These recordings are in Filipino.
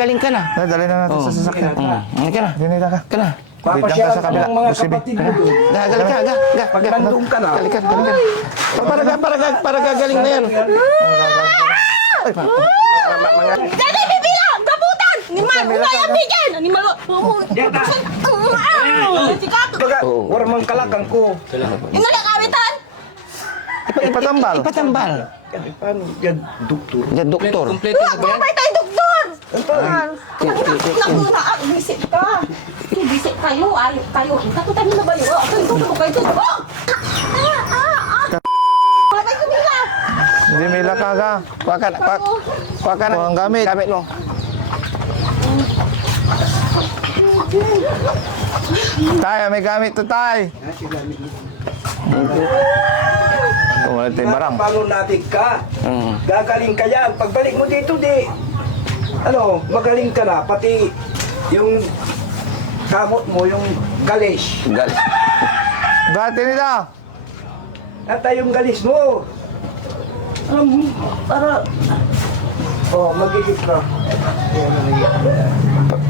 Galing ka na. Dali na natin sa sasakyan. Halika na. Dinita ka. Ka na. Papasyalan ka ng mga kapatid mo doon. Galing ka, Pag nandun ka na. Galing ka. Para gagaling na yan. Dali, bibilang! Gabutan! Animal! Unay ang bigyan! Animal! Sikat! Baga, warmang kalakang ko. Inalakawitan! Ipatambal. Ipatambal. Paano yan, doktor? Yan, doktor. Kompleto na ba yan? Kumpay tayo, doktor! Naku na, bisit ka! Bisit kayo, ayok kayo. Ikakutan nyo na ba yun? Ako ito, kayo ito. Wala kayo kumila! Hindi may lakaga. Kuha ka na. Kuha ka na. Kuha ang gamit. Gamit mo. Tay, may gamit to, tay. Wala tayong barang. Paano natin ka? Gagaling ka yan. Pagbalik mo dito, magaling ka na. Pati yung kamot mo, yung galis. Galing. Dati nila. At yung galis mo. Para... magigit ka.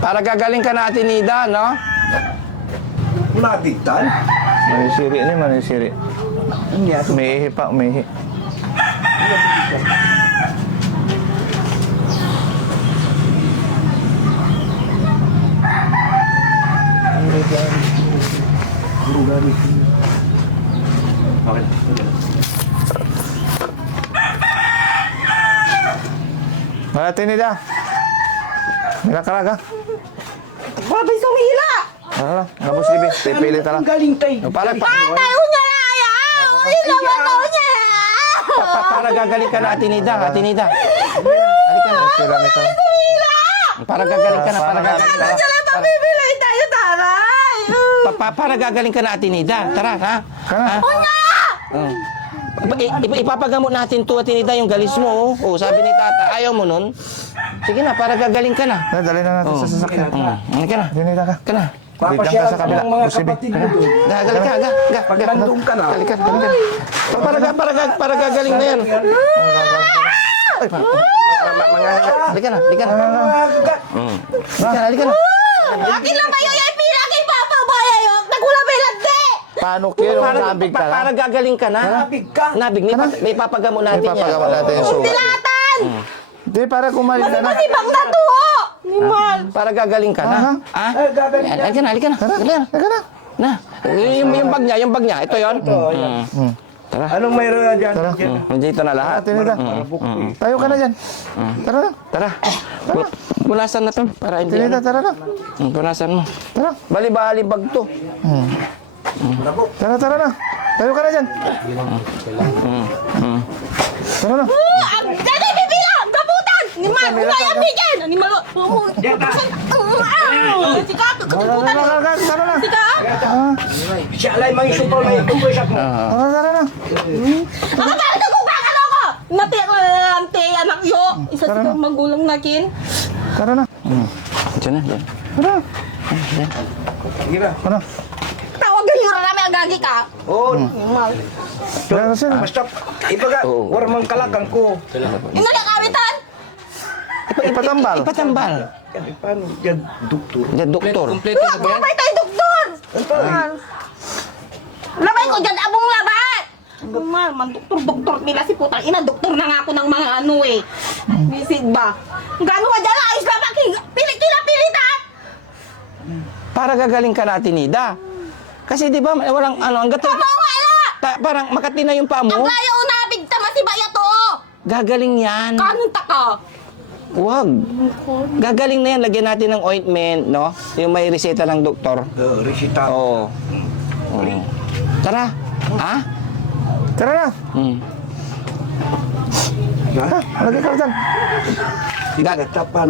Para gagaling ka natin, Nida, no? Nabigtan? Manisiri ni, manisiri. May ihi pa, may ihi. Dati nila. Mila karaga. Babay sa umila! Ano, ngabos libi. Pipilit na lang. Ang galing tayo. Para Tayo niya na ayaw! Ilawan daw niya! para gagaling ka natin, Nida. Ate Nida. Halika na. Sila nito. Para gagaling ka na. Para gagaling ka na. Pabibilay tayo, taray! Para gagaling ka na, Ate Nida. Tara, ha? Kana. Ipapagamot natin to, Ate Nida, yung galis mo. Oh, sabi ni Tata, ayaw mo nun. Sige na, para gagaling ka na. Dali na natin sa sasakyan. Halika na. Dinita ka. Ka na. Papasyalan sa ka kabila. ng mga Busibi. kapatid mo doon. Galing ka, Pag nandun ka na. Halika, halika. Para gagaling na yan. Halika na, halika na. Halika na. Akin lang kayo yung pinaging papabaya yun! Nagulabelante! Paano kayo? Nabig ka lang. Para gagaling ka na. Nabig ka. Nabig, may papagamot natin yan. Ipapagawa natin yung sugat. Tilatan! Di, para kumalit ka na. Masibang na to! Animal! Para gagaling ka na. Ha? Gagaling ka. Halika na, halika na. Halika na. Teka na. Na. Yung bag niya. Ito yun. Anong mayroon na dyan? Tara. Dito na lahat. Dati nila. Tayo ka na dyan. Tara na. Tara. Punasan na to. Para hindi. Tinita, tara na. Punasan mo. Tara. Bali-bali bag to. Tara, tara na. Tayo ka na dyan. Tara na. Dali, bibilang! Gabutan! Animal! Unay ang bigyan! Animal! Sikat! Tara na. Tara na. Sikat! Siya alay mga isupaw na ito. Pwesak mo. Tara na. Mga bakit ako kakalo ko? Natiyak na nalante, anak yo! Isa Tara na. sa magulang nakin. Tara na. Diyan na. Diyan. Tara. Gira. Ano? Tawag yung hura namin ang gagi ka. Oh, Animal! Tara na sila. basta ibaga, warmang kalakang ko. Inalakawitan! Ipatambal. Ipatambal. Paano yan, doktor? Yan, doktor. Kompleto na ba yan? Kumpay tayo, doktor! Labay ko dyan, abong labat! Man, doktor nila si putang ina. Doktor na nga ako ng mga ano eh. Bisit ba? Gano ka dyan, ayos ba? Pilit-pilitan! Para gagaling ka natin, Nida. Kasi di ba, walang ano, ang gato. Amo nga ala! Parang makati na yung paa mo. Ang layo unabig ta masibaya to! Gagaling yan. Kanong taka? Huwag. Gagaling na yan. Lagyan natin ng ointment, no? Yung may reseta ng doktor. Resita. Oo. Tara. Ha? Tara na. Lagi ka dyan. Tapan.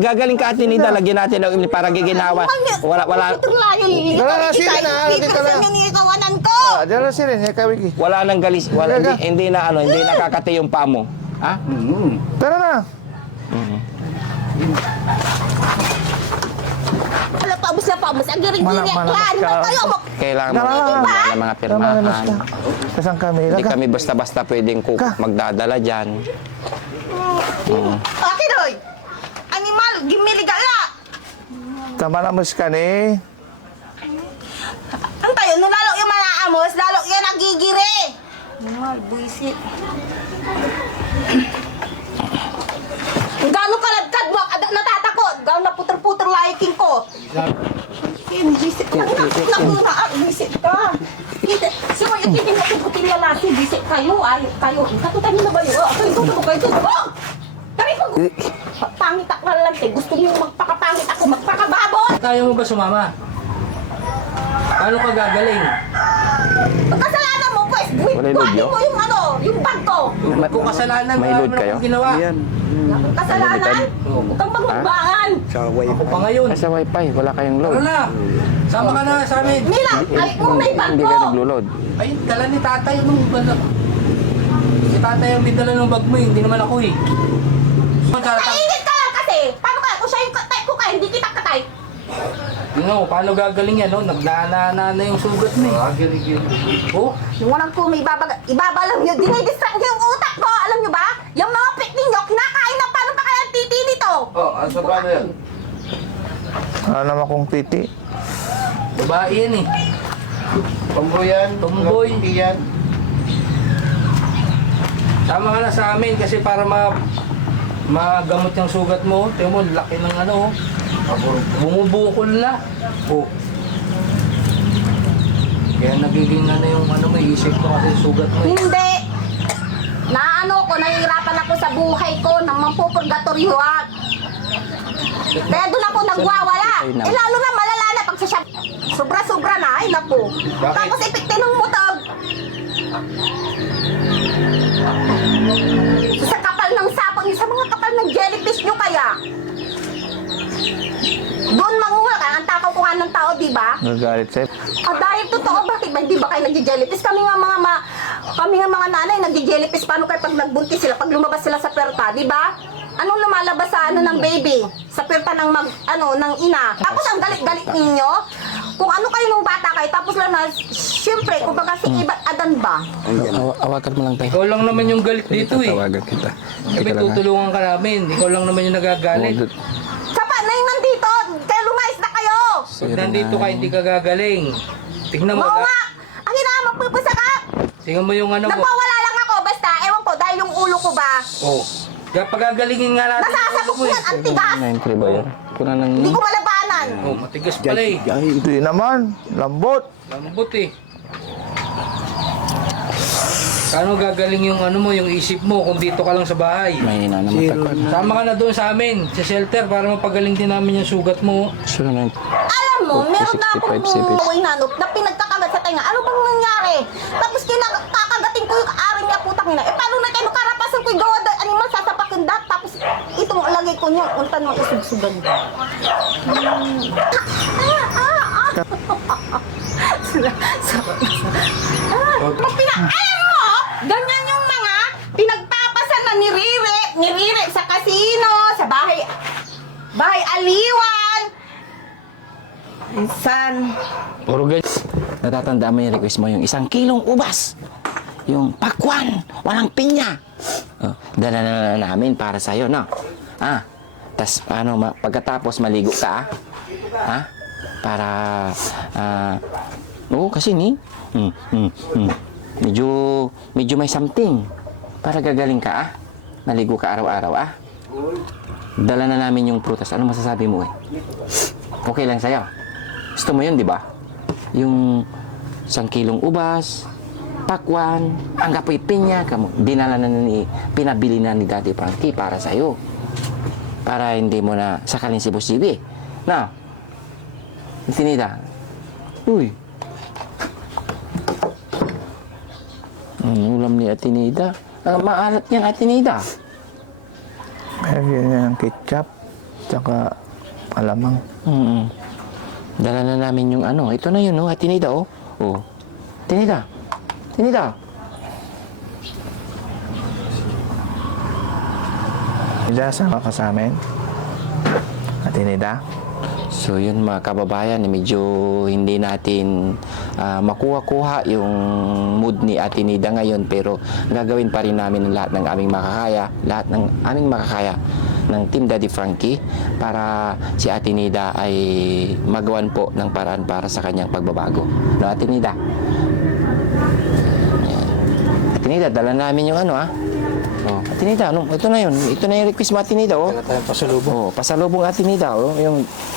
Gagaling ka atin, Nida. Lagyan natin ng ointment para giginawa. Wala. Itong layo lilito. Tara na, sige na. Dito Dito na. sa yung ikawanan ko! Diyan na sila. Wiki. Wala nang galis. Hindi nakakati yung paa mo. Ha? Tara na. Wala paubos. Ang giring-giring. Malakas Ano ka. ba kayo? Kailangan mo Tara. ng mga pirmahan. Kasang kami. Hindi kami basta-basta pwedeng magdadala dyan. Akin, hoy! Tama na mas ka ni. Ang tayo, nung lalo yung malaamos, lalo yan nagigiri. Mahal, buisit. Gano'ng kalagkad mo, natatakot. Gano'ng naputer-puter liking ko. Buisit ka. Buisit ka. So, yung titin na tubutin lalaki, buisit kayo. Kayo. Katutan nyo na ba yun? Kayo tutubog. Kami ko. Pangit ako na lang. Gusto niyo magpakapangit ako, magpakababot. Kaya mo ba sumama? Paano ka gagaling? Kasalanan mo, pues. Wala yung Buhatin lobyo? mo yung ano, yung bag ko. Kung kasalanan, May wala load mo na kayo? akong ginawa. Yan. Kasalanan? Huwag kang magmagbangan. Sa wifi. Ako pa ngayon. Sa wifi, wala kayong load. Tara na! Sama ka na sa amin. Mila, ay kung may bag Hindi ko. kayo naglo-load. Ay, dala ni tatay nung bala. Si tatay ang may dala ng bag mo, hindi naman ako eh. Kainit ka lang kasi. Paano kaya? Kung siya yung type ko kaya, hindi kita ka-type. No, paano gagaling yan, no? Nagnana na yung sugat mo eh. Oh, Yung walang ko, may ibabalang nyo. Dinidistract nyo yung utak ko. Alam nyo ba? Yung mga pik ninyo, kinakain na paano pa kaya ang titi nito? Wala naman kong titi. babae yan eh. Tomboy yan. Tomboy. Yan. Tama ka na sa amin kasi para magamot yung sugat mo. Tingnan mo, laki ng ano. Bumubukol na. Oh. Kaya nagiging ano yung ano mo, isip ko kasi sugat mo. Hindi. Naano ko, nahihirapan ako sa buhay ko ng mampupurgatoryuhan. Kaya doon ako nagwawala. Eh lalo na malala na pag siya sobra-sobra na. Ay naku. Bakit? Tapos ipiktinong mo tawag. Sa kapal ng sapang, sa mga kapal ng jellyfish nyo kaya. Doon manguha ka, ang takaw ko nga ng tao, di ba? Nagalit sa'yo. Dahil totoo, bakit ba hindi ba kayo nagje-jellyfish? Kami nga mga nanay nagje-jellyfish. Paano kayo pag nagbuntis sila, pag lumabas sila sa perta, di ba? Anong lumalabas sa ano ng baby? Sa perta ng ng ina. Tapos ang galit-galit ninyo. Kung ano kayo nung bata kayo, tapos lang na, syempre, kung baga si Iba Adan ba? Awakan mo lang tayo. Ikaw lang naman yung galit dito eh. Tawagan kita. Kami tutulungan ka namin. Ikaw lang naman yung nagagalit. Sapa na yung nandito, kaya lumayas na kayo. Pag nandito ka, hindi ka gagaling. Tignan mo. Oo nga, ang hinahamang pupusa ka. Tingnan mo yung ano mo. Nagwawala lang ako, basta, ewan ko, dahil yung ulo ko ba, Oh. Kaya pagagalingin nga natin. nasasabog ko yan, ang tigas. 9-3 ba yun? Kuna ng... Hindi ko malabanan. Oh, matigas pala eh. Hindi naman. Lambot. Lambot eh. Paano gagaling yung ano mo, yung isip mo kung dito ka lang sa bahay? May nanamatakot. Sama ka na doon sa amin, sa shelter, para mapagaling din namin yung sugat mo. So, Alam mo, meron na akong 65 CPs. nanok na pinagkakagat sa tenga. Ano bang nangyari? Tapos kakagating ko yung aring niya putang ina. Eh paano na kayo karapasan ko yung gawa da animal sasapakin dat. Tapos itong lagay ko niyo, untan mo isugsugan. Alam mo, ganyan yung mga pinagpapasan na nirire sa kasino, sa bahay aliwan. Insan. Puro guys. Natatandaan mo yung request mo, yung 1 kilong ubas. Yung pakwan, walang pinya. Oh, dala na namin para sa'yo, no? Tas pagkatapos maligo ka, para, oo, kasi medyo may something. Para gagaling ka, maligo ka araw-araw, Dala na namin yung prutas. Ano masasabi mo, Okay lang sa'yo? Gusto mo yun, di ba? Yung 1 kilong ubas, pakwan, ang kapoy pinya, dinala na pinabili na ni Daddy Frankie para sa'yo. Para hindi mo na sakalin si Boss GB. Na? Tinida. Uy. Ang ulam ni Atinida. Maalat yan, Atinida. Lagyan niya ng ketchup. Tsaka alamang. Dala na namin yung ano. Ito na yun, no? Atinida, oh. Oh. Tinida. Tinida. Nida, sama ka sa amin. Atinida. So yun mga kababayan, medyo hindi natin makuha-kuha yung mood ni Ate Nida ngayon, pero gagawin pa rin namin lahat ng aming makakaya, ng Team Daddy Frankie para si Ate Nida ay magawan po ng paraan para sa kanyang pagbabago. No, Ate Nida? Ayan. Ate Nida, dala namin yung ano, Oh, Ate Nida, ito na yun. Ito na yung request mo, Ate Nida, oh. Tayong pasalubong. Oh, pasalubong Ate Nida, oh.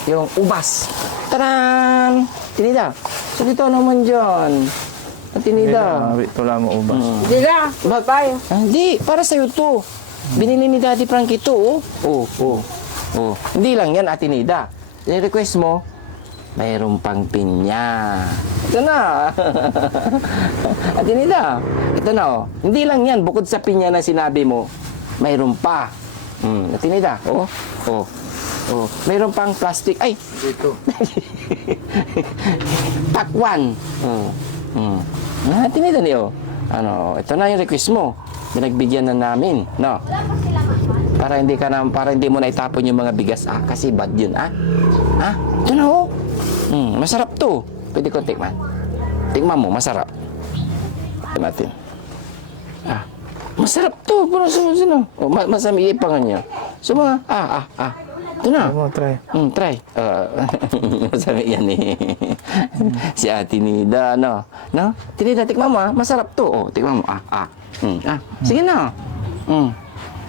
Yung ubas. Taran! Ate Nida, so dito naman dyan. Ate Nida. Tula mo ubas. Hindi na, bye-bye. Hindi, para sa'yo to. Binili ni Daddy Frankie to, oh. Oh. Hindi lang yan, Ate Nida. I-request mo, mayroon pang pinya. Ito na. Ate Nida, ito na, oh. Hindi lang yan, bukod sa pinya na sinabi mo, mayroon pa. Ate Nida, oh. Mayroon pang plastic. Ay! Dito. Pakwan. Ate Nida niyo. Ito na yung request mo. Binagbigyan na namin, no? Para hindi mo na itapon yung mga bigas, kasi bad yun, ito na, oh. Masarap to. Pwede kong tikman. Tikman mo, masarap. Tikman natin. Masarap to. Masami ipangan niyo. So, ito na. Mo, try. Try. Masami yan eh. Si Ate Nida, no? Tinida, tikman mo, masarap to. Oh, tikman mo, sige na.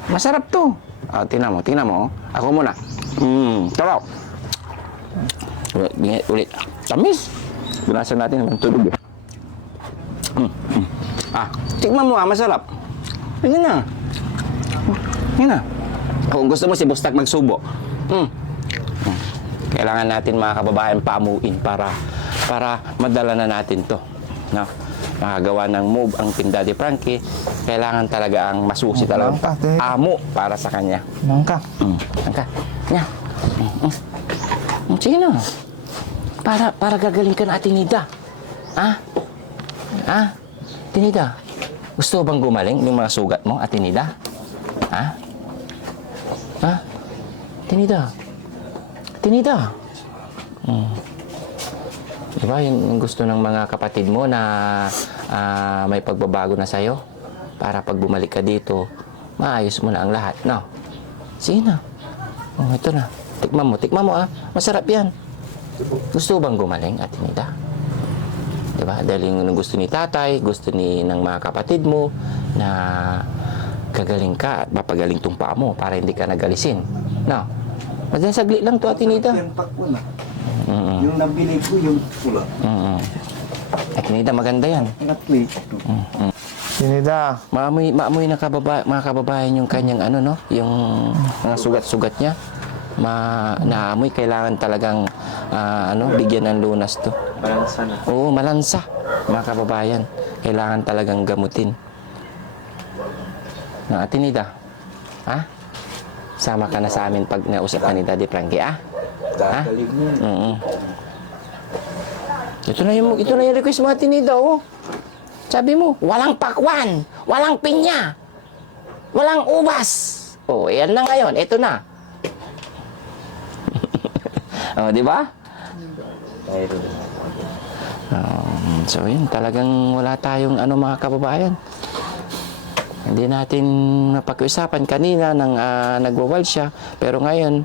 Masarap to. Tingnan mo. Ako muna. Sarap. Ulit. Tamis. Gunasan natin naman tulog. Tikman mo, masarap. Sige na. Yan na. Kung gusto mo si Bustak magsubo. Kailangan natin mga kababayan pamuin para madala na natin to. No? Makagawa ng move ang Team Daddy Frankie. Kailangan talaga ang masusi talaga. Amo para sa kanya. Mangka. Angka. Nya. Sige na. Para gagaling ka na, Ate Nida. Ate Nida. Gusto bang gumaling yung mga sugat mo, Ate Nida? Tinida. Diba yung gusto ng mga kapatid mo na may pagbabago na sa'yo? Para pag bumalik ka dito, maayos mo na ang lahat, no? Sige na. Ito na. Tikman mo, Masarap yan. Gusto bang gumaling, Ate Nida? Diba? Dahil yung gusto ni tatay, gusto ng mga kapatid mo na gagaling ka at mapagaling tong paa mo para hindi ka nagalisin. No? Madyan saglit lang to, Ate Nida. Yung pakwan Yung nabili ko, yung pula. Ate Nida, maganda yan. Natli. Sinida. Maamoy na mga kababayan yung kanyang yung mga sugat-sugat niya. Naamoy, kailangan talagang bigyan ng lunas to. Malansa na. Oo, malansa, mga kababayan. Kailangan talagang gamutin. No, Ate Nida, sama ka na sa amin pag nausap ka ni Daddy Frankie, Gagaling mo. Ito na yung request mo, Ate Nida, oh. Sabi mo, walang pakwan, walang pinya, walang ubas. Oh, yan na ngayon, ito na. Oh, di ba? So, yun, talagang wala tayong mga kababayan. Hindi natin napag-usapan kanina nang nagwawal siya. Pero ngayon,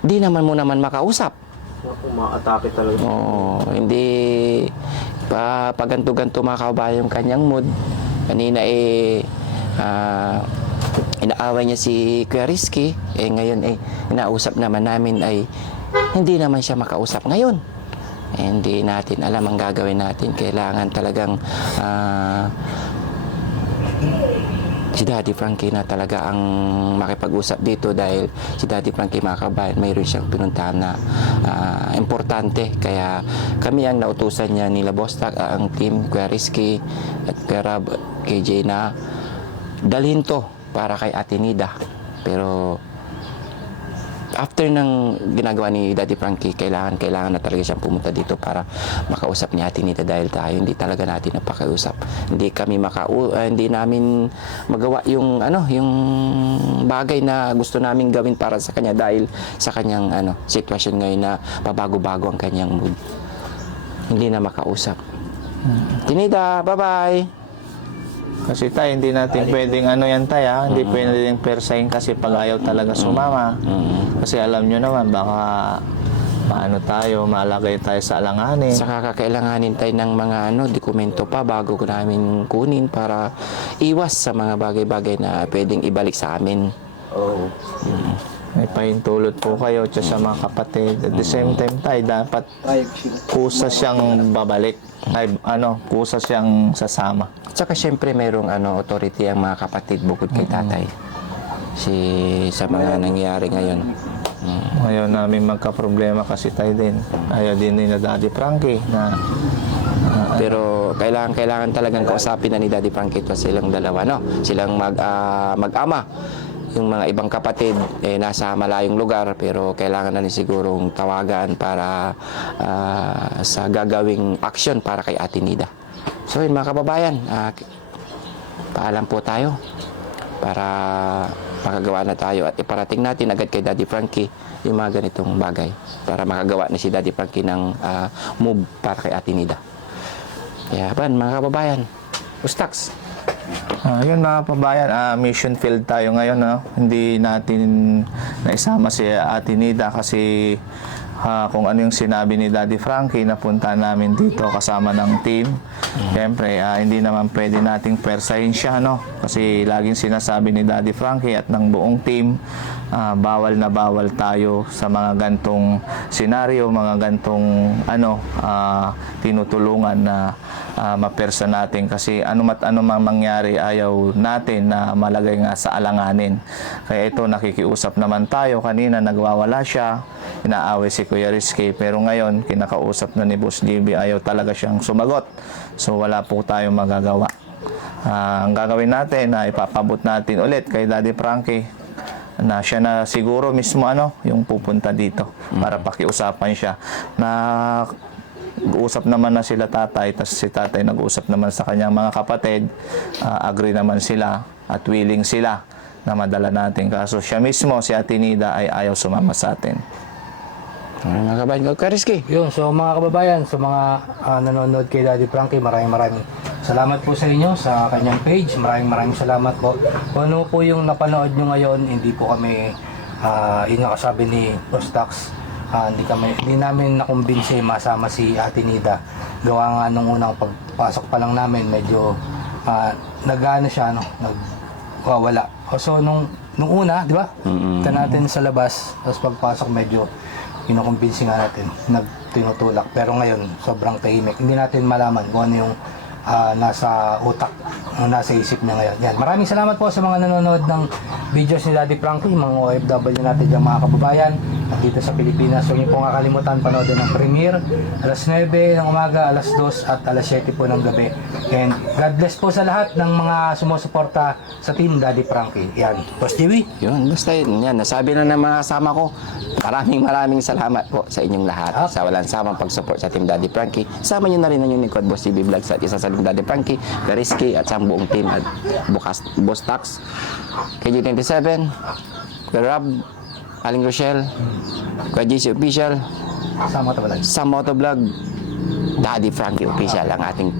di naman mo makausap. Umaatake talaga. Oo, hindi paganto-ganto mga kababayan yung kanyang mood. Kanina inaaway niya si Kuya Rizky. Ngayon inausap naman namin hindi naman siya makausap ngayon. Hindi natin alam ang gagawin natin. Kailangan talagang si Daddy Frankie na talaga ang makipag-usap dito dahil si Daddy Frankie mga kabayan, mayroon siyang pinuntahan na importante. Kaya kami ang nautusan niya nila Bostak, ang team, Kuya Rizky at Kuya Rab, KJ na dalhin to para kay Ate Nida. Pero after ng ginagawa ni Daddy Frankie, kailangan na talaga siyang pumunta dito para makausap ni Ate Nida dahil tayo hindi talaga natin napakiusap. Hindi namin magawa yung bagay na gusto namin gawin para sa kanya dahil sa kanyang sitwasyon ngayon na pabago-bago ang kanyang mood. Hindi na makausap. Ate Nida, bye-bye. Kasi tayo, hindi natin pwedeng ano yan tayo, ha? Hindi pwedeng persahin kasi pag ayaw talaga sumama. Kasi alam nyo naman, baka maano tayo, malagay tayo sa alanganin. Saka kakailanganin tayo ng mga dokumento pa bago ko namin kunin para iwas sa mga bagay-bagay na pwedeng ibalik sa amin. Oo. May pahintulot po kayo sa mga kapatid. At the same time tayo, dapat kusa siyang babalik. Ay, kusa siyang sasama. Saka syempre mayroong authority ang mga kapatid bukod kay tatay. Sa mga nangyayari ngayon. Ayaw namin magka-problema kasi tayo din. Ayaw din ni na Daddy Frankie na Pero kailangan talagang kausapin na ni Daddy Frankie ito silang dalawa, no? Silang mag-ama. Yung mga ibang kapatid nasa malayong lugar pero kailangan na ni sigurong tawagan para sa gagawing action para kay Ate Nida. So yun mga kababayan, paalam po tayo para makagawa na tayo at iparating natin agad kay Daddy Frankie yung mga ganitong bagay para makagawa na si Daddy Frankie ng move para kay Ate Nida. Kaya mga kababayan, Ustaks. yun mga kababayan, mission field tayo ngayon. No? Hindi natin naisama si Ate Nida kasi kung ano yung sinabi ni Daddy Frankie, napunta namin dito kasama ng team. Siyempre, hindi naman pwede nating persahin siya, no? Kasi laging sinasabi ni Daddy Frankie at ng buong team, bawal na bawal tayo sa mga gantong senaryo, mga gantong tinutulungan na mapersa natin kasi ano mang mangyari ayaw natin na malagay nga sa alanganin. Kaya ito, nakikiusap naman tayo. Kanina nagwawala siya, inaaway si Kuya Rizky, pero ngayon kinakausap na ni Boss JB, ayaw talaga siyang sumagot. So wala po tayong magagawa. Ang gagawin natin na ipapabot natin ulit kay Daddy Frankie na siya na siguro mismo yung pupunta dito para pakiusapan siya. Usap naman na sila tatay, tapos si tatay nag-usap naman sa kanyang mga kapatid, agree naman sila at willing sila na madala natin. Kaso siya mismo, si Ate Nida, ay ayaw sumama sa atin. Mga kababayan, Kuya Rizky. Yun, so mga kababayan, sa mga nanonood kay Daddy Frankie, maraming salamat po sa inyo sa kanyang page. Maraming salamat po. Kung ano po yung napanood nyo ngayon, hindi po kami, yun nga kasabi ni Ustaks, hindi namin nakumbinsi masama si Ate Nida. Gawa nga nung unang pagpasok pa lang namin, medyo nag-ano siya, nagwawala. So nung una, di ba? Ito natin sa labas, tapos pagpasok medyo kinukumbinsi nga natin, nagtinutulak. Pero ngayon, sobrang tahimik. Hindi natin malaman kung ano yung nasa utak, nasa isip niya ngayon. Yan. Maraming salamat po sa mga nanonood ng videos ni Daddy Frankie, mga OFW natin dyan, mga kababayan at dito sa Pilipinas. Huwag niyo pong kakalimutan panoodin ng premiere alas 9 ng umaga, alas 2 at alas 7 po ng gabi. And God bless po sa lahat ng mga sumusuporta sa team Daddy Frankie. Yan. Boss TV. Yun, basta yan. Nasabi na ng mga kasama ko. Maraming salamat po sa inyong lahat. Sa walang samang pag-support sa Team Daddy Frankie. Sama nyo na rin ang yung lingkod, Boss TV Vlogs at isa sa Team Daddy Frankie, Garisky at sa buong team at Boss Tax, KG27, Kuya Rob, Aling Rochelle, Kuya JC Official, Sama ito ba lang? sa Motovlog, Daddy Frankie Official ang ating